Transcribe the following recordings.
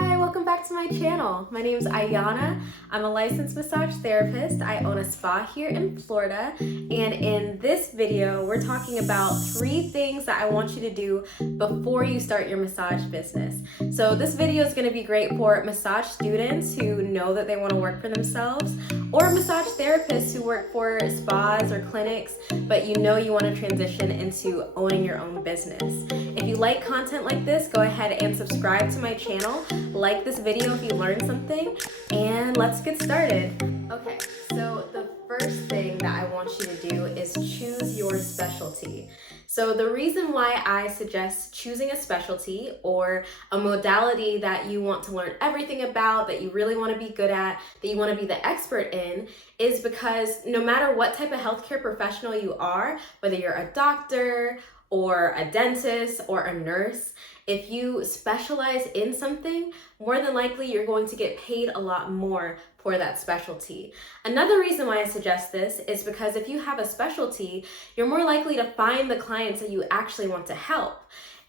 Hi, welcome back to my channel. My name is Ayana. I'm a licensed massage therapist. I own a spa here in Florida. And in this video, we're talking about 3 things that I want you to do before you start your massage business. So this video is going to be great for massage students who know that they want to work for themselves, or massage therapists who work for spas or clinics, but you know you want to transition into owning your own business. If you like content like this, go ahead and subscribe to my channel. Like this video if you learned something, and let's get started. Okay, so the first thing that I want you to do is choose your specialty. So the reason why I suggest choosing a specialty or a modality that you want to learn everything about, that you really want to be good at, that you want to be the expert in, is because no matter what type of healthcare professional you are, whether you're a doctor or a dentist or a nurse, if you specialize in something, more than likely you're going to get paid a lot more for that specialty. Another reason why I suggest this is because if you have a specialty, you're more likely to find the clients that you actually want to help.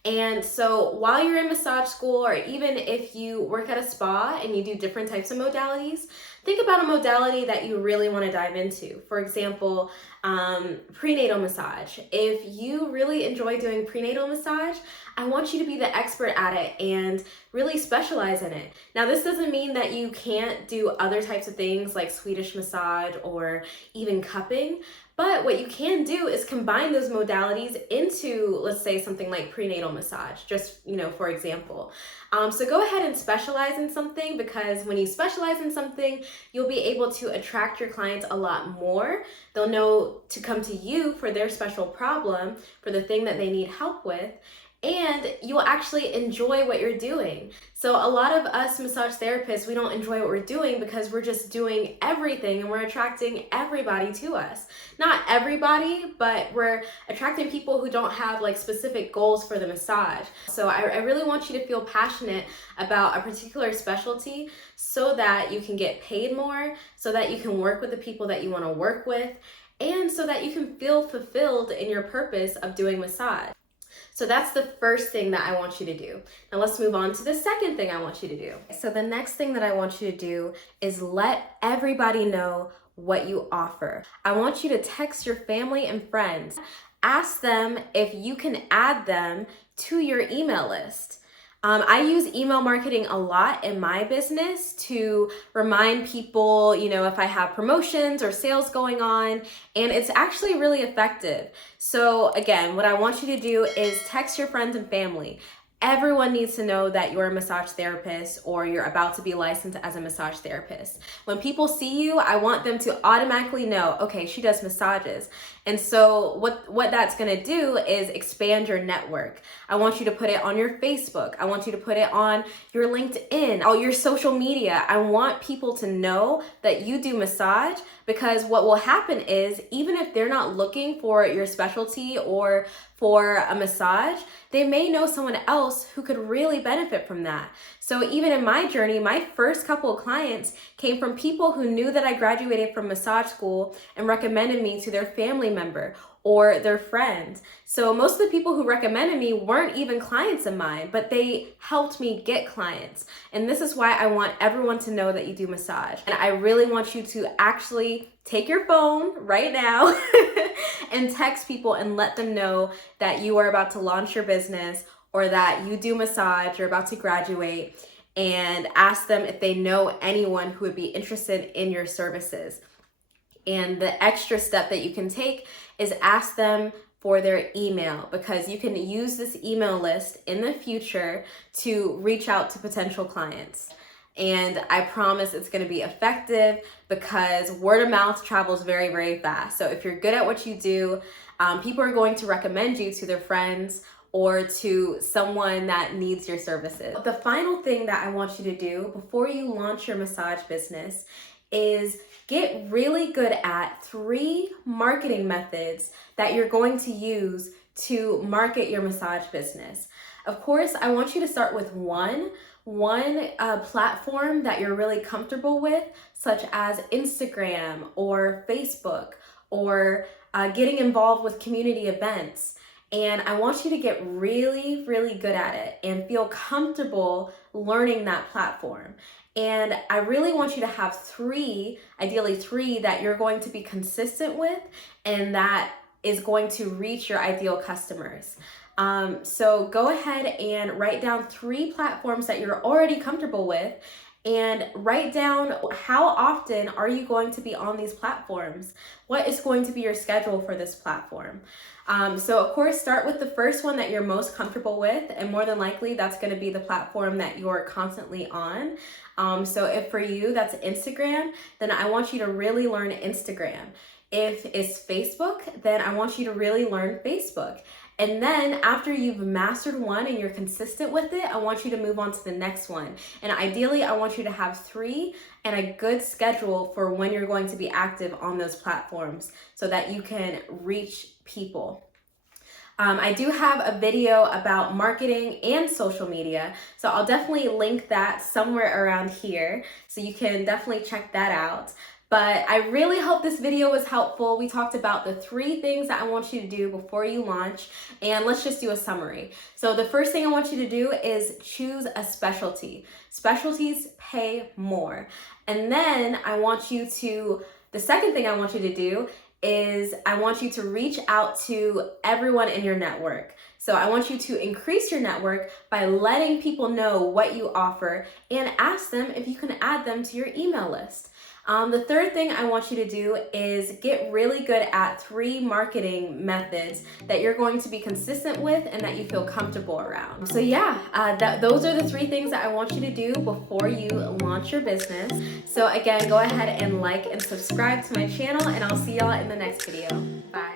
And so while you're in massage school, or even if you work at a spa and you do different types of modalities, think about a modality that you really want to dive into. For example, prenatal massage. If you really enjoy doing prenatal massage, I want you to be the expert at it and really specialize in it. Now, this doesn't mean that you can't do other types of things like Swedish massage or even cupping. But what you can do is combine those modalities into, let's say, something like prenatal massage, just, for example. So go ahead and specialize in something, because when you specialize in something, you'll be able to attract your clients a lot more. They'll know to come to you for their special problem, for the thing that they need help with, and you'll actually enjoy what you're doing. So a lot of us massage therapists, we don't enjoy what we're doing because we're just doing everything and we're attracting everybody to us. Not everybody, but we're attracting people who don't have like specific goals for the massage. So I really want you to feel passionate about a particular specialty so that you can get paid more, so that you can work with the people that you want to work with, and so that you can feel fulfilled in your purpose of doing massage. So that's the first thing that I want you to do. Now let's move on to the second thing I want you to do. So the next thing that I want you to do is let everybody know what you offer. I want you to text your family and friends. Ask them if you can add them to your email list. I use email marketing a lot in my business to remind people, if I have promotions or sales going on, and it's actually really effective. So again, what I want you to do is text your friends and family. Everyone needs to know that you're a massage therapist or you're about to be licensed as a massage therapist. When people see you, I want them to automatically know, okay, she does massages. And so what that's gonna do is expand your network. I want you to put it on your Facebook. I want you to put it on your LinkedIn, all your social media. I want people to know that you do massage, because what will happen is, even if they're not looking for your specialty or for a massage, they may know someone else who could really benefit from that. So even in my journey, my first couple of clients came from people who knew that I graduated from massage school and recommended me to their family member or their friend. So most of the people who recommended me weren't even clients of mine, but they helped me get clients. And this is why I want everyone to know that you do massage. And I really want you to actually take your phone right now and text people and let them know that you are about to launch your business, or that you do massage, you're about to graduate, and ask them if they know anyone who would be interested in your services. And the extra step that you can take is ask them for their email, because you can use this email list in the future to reach out to potential clients. And I promise it's going to be effective, because word of mouth travels very, very fast. So if you're good at what you do, people are going to recommend you to their friends or to someone that needs your services. The final thing that I want you to do before you launch your massage business is get really good at 3 marketing methods that you're going to use to market your massage business. Of course, I want you to start with one platform that you're really comfortable with, such as Instagram or Facebook, or getting involved with community events. And I want you to get really, really good at it and feel comfortable learning that platform. And I really want you to have ideally three that you're going to be consistent with and that is going to reach your ideal customers. So go ahead and write down 3 platforms that you're already comfortable with, and write down how often are you going to be on these platforms? What is going to be your schedule for this platform? So of course, start with the first one that you're most comfortable with, and more than likely that's going to be the platform that you're constantly on. So if for you that's Instagram, then I want you to really learn Instagram. If it's Facebook, then I want you to really learn Facebook. And then after you've mastered one and you're consistent with it, I want you to move on to the next one. And ideally, I want you to have 3 and a good schedule for when you're going to be active on those platforms so that you can reach people. I do have a video about marketing and social media, so I'll definitely link that somewhere around here, so you can definitely check that out. But I really hope this video was helpful. We talked about the 3 things that I want you to do before you launch, and let's just do a summary. So the first thing I want you to do is choose a specialty. Specialties pay more. And then the second thing I want you to do is I want you to reach out to everyone in your network. So I want you to increase your network by letting people know what you offer and ask them if you can add them to your email list. The third thing I want you to do is get really good at 3 marketing methods that you're going to be consistent with and that you feel comfortable around. So yeah, those are the 3 things that I want you to do before you launch your business. So again, go ahead and like and subscribe to my channel, and I'll see y'all in the next video. Bye.